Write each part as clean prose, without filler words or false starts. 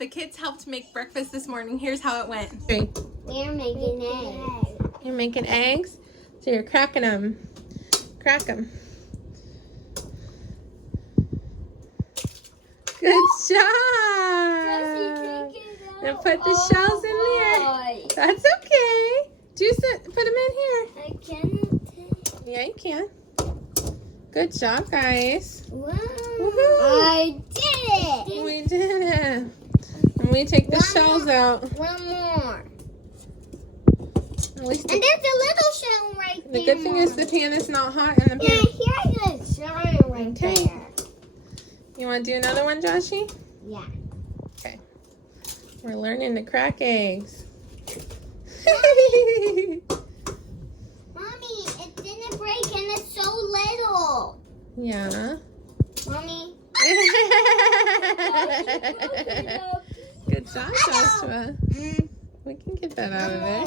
The kids helped make breakfast this morning. Here's how it went. We're making eggs. You're making eggs? So you're cracking them. Crack them. Good job. Now put the shells in there. That's okay. Put them in here. I cannot take. Yeah, you can. Good job, guys. Wow. Woohoo. I did it. We did it. And we take the shells out. One more. At least And there's a little shell right there. the good thing is the pan is not hot and the pan. Yeah, here's a shell right Okay. there. You want to do another one, Joshy? Yeah. Okay. We're learning to crack eggs. Mommy, it didn't break and it's so little. Yeah. Mommy. Good job, Joshua. We can get that out of there.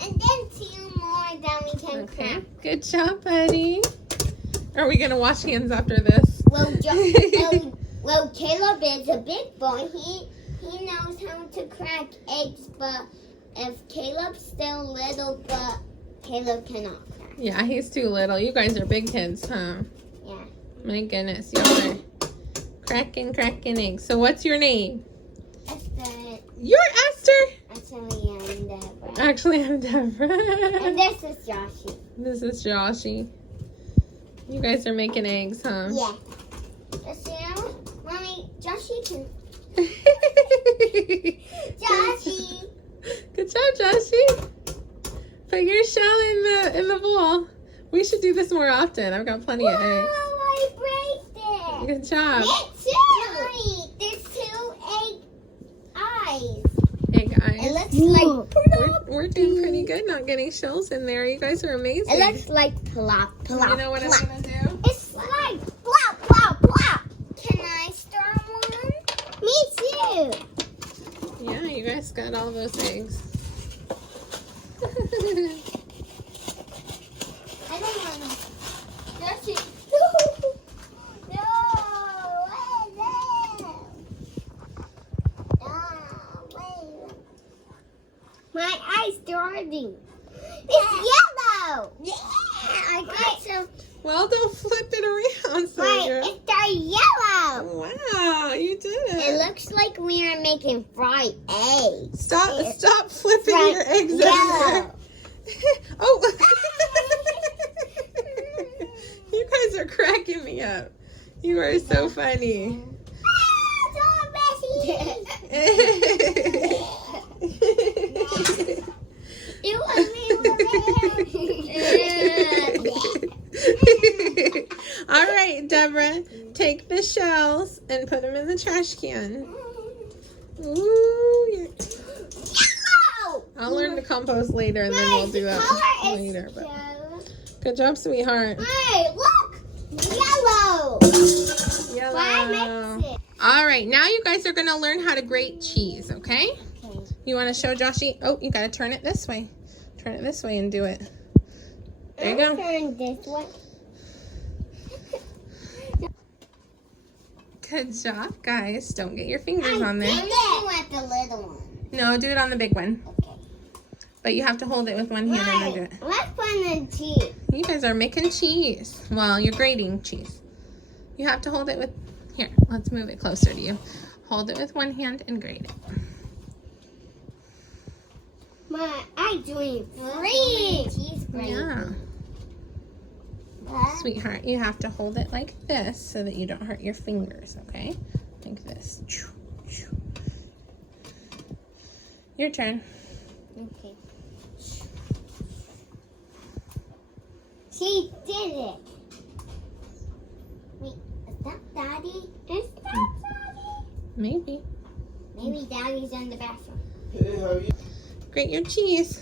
And then 2 more, then we can Okay. crack. Good job, buddy. Are we going to wash hands after this? Well, Caleb is a big boy. He knows how to crack eggs, but if Caleb's still little, but Caleb cannot crack. Yeah, he's too little. You guys are big kids, huh? Yeah. My goodness, y'all are cracking eggs. So what's your name? Esther. You're Esther. Actually, I'm Deborah. Actually, I'm Deborah. And this is Joshy. This is Joshy. You guys are making eggs, huh? Yeah. Esther, Mommy, Joshy can. Joshy. Good job, Joshy. Put your shell in the bowl. We should do this more often. I've got plenty of eggs. I break it. Good job. Me too. Mommy, there's 2 egg eyes. Egg It eyes. looks like We're doing pretty good not getting shells in there. You guys are amazing. It looks like plop, plop. You know what plop. I'm going to do? It's like plop, plop, plop. Can I start one? Me too. Yeah, you guys got all those eggs. I don't want to. Joshy. No. Wait. My eye's starting. It's yellow. Yeah, I got some. Well, don't flip it around. So Wait, you're... it's dark yellow. Wow, you did it. It looks like we are making fried eggs. Stop flipping Right, your eggs yellow. everywhere. Oh. You guys are cracking me up. You are so funny. It was All right, Deborah, take the shells and put them in the trash can. Ooh, Yellow! I'll learn to compost later, and then we'll do that later. But good job, sweetheart. Hey, look! Yellow! Yellow. Why mix it? All right, now you guys are going to learn how to grate cheese, okay? Okay. You want to show Joshy? Oh, you got to turn it this way. Turn it this way and do it. There you go. Turn this way. Good job, guys. Don't get your fingers on there. I'm looking at the little one. No, do it on the big one. Okay. But you have to hold it with one hand and then do it. Let's put in cheese. You guys are making cheese. Well, you're grating cheese. You have to hold it with... Here, let's move it closer to you. Hold it with one hand and grate it. I'm doing free cheese grating. Yeah. Sweetheart, you have to hold it like this so that you don't hurt your fingers, okay? Like this. Your turn. Okay. She did it. Wait, is that Daddy? Is that Daddy? Maybe. Maybe Daddy's in the bathroom. Hey, how are you? Grate your cheese.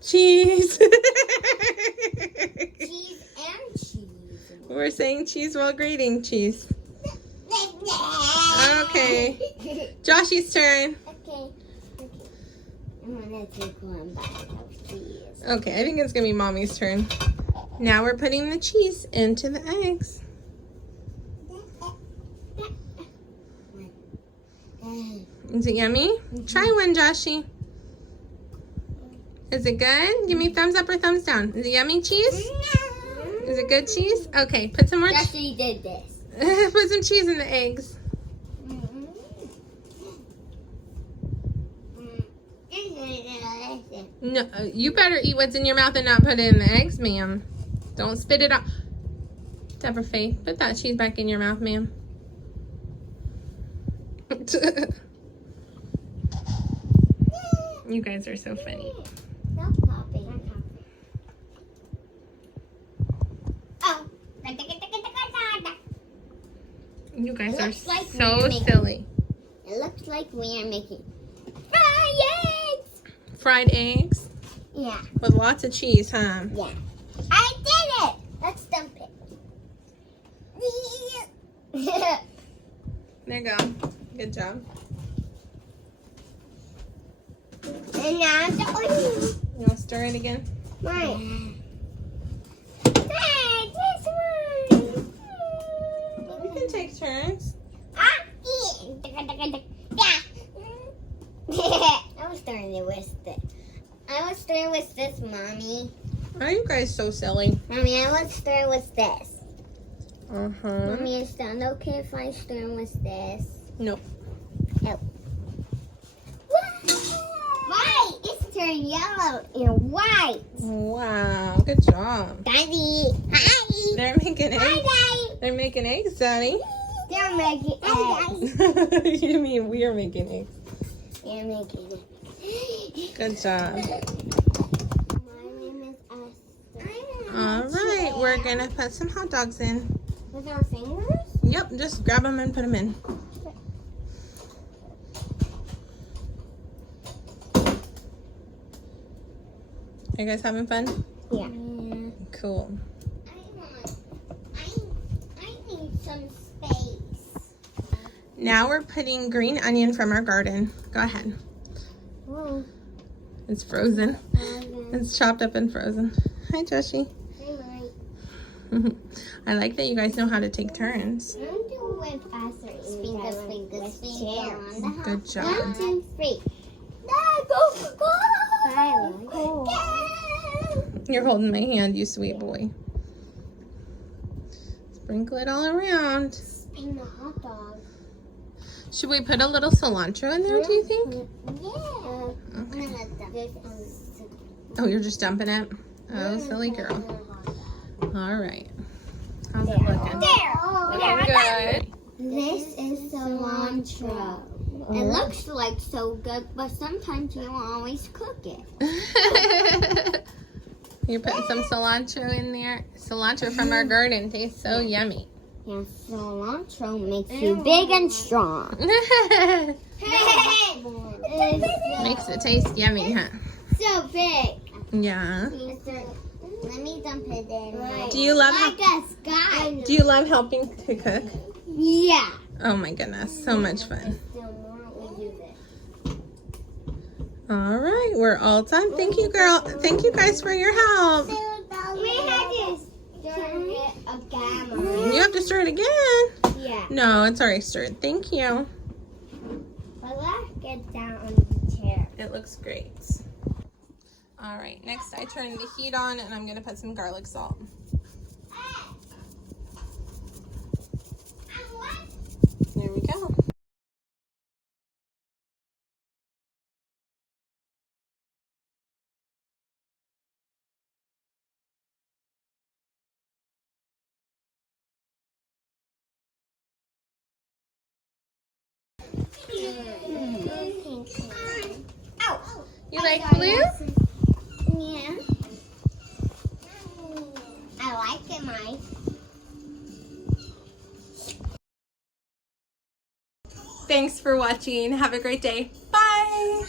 Cheese. Cheese and cheese. We're saying cheese while grating cheese. Okay. Joshy's turn. Okay. I'm gonna take one bite of cheese. Okay, I think it's gonna be Mommy's turn. Now we're putting the cheese into the eggs. Is it yummy? Try one, Joshy. Is it good? Give me thumbs up or thumbs down. Is it yummy cheese? Is it good cheese? Okay, put some more. Joshy did this. Put some cheese in the eggs. No, you better eat what's in your mouth and not put it in the eggs, ma'am. Don't spit it out. Deborah Faith, put that cheese back in your mouth, ma'am. You guys are so funny. Stop copying. Oh. You guys are Looks like so we're making- silly. It looks like we are making fried eggs. Fried eggs Yeah. with lots of cheese, huh? Yeah. I did it. Let's dump it. There you go. Good job. And now the onion. You want to stir it again? Right. Hey, this one. We can take turns. Ah, I was starting it with this. I was starting with this, Mommy. Are you guys so silly? Mommy, I was starting with this. Uh-huh. Mommy, is that okay if I start with this? Nope. No. White! It's turned yellow and white. Wow, good job. Daddy! Hi! They're making eggs. Hi, Daddy! They're making eggs, Daddy. They're making eggs. You mean we're making eggs? They're making eggs. Good job. My name is Esther. All right, we're gonna put some hot dogs in. With our fingers? Yep, just grab them and put them in. Are you guys having fun? Yeah. Cool. I need some space. Now we're putting green onion from our garden. Go ahead. Whoa. It's frozen. It's chopped up and frozen. Hi, Joshy. I like that you guys know how to take turns. I'm doing faster. Fingers. Good job. 1, 2, 3. Go. You're holding my hand, you sweet boy. Sprinkle it all around. And the hot dog. Should we put a little cilantro in there, do you think? Yeah. Okay. Oh, you're just dumping it? Oh, silly girl. All right. How's it looking? Looking good. This is cilantro. It looks like so good, but sometimes you don't always cook it. You're putting some cilantro in there. Cilantro from our garden tastes so yummy. Yeah, cilantro makes you big and strong. Makes it taste yummy, huh? So big. Yeah. Let me dump it in. Do you love like a sky? Do you love helping to cook? Yeah. Oh my goodness, so much fun. All right, we're all done. Thank you, girl. Thank you guys for your help. We had to stir it again. You have to stir it again. Yeah. No, it's already stirred. Thank you. But let's get down on the chair. It looks great. All right, next I turn the heat on and I'm gonna put some garlic salt. There we go. You like blue? Yeah. I like it, Mike. Thanks for watching. Have a great day. Bye.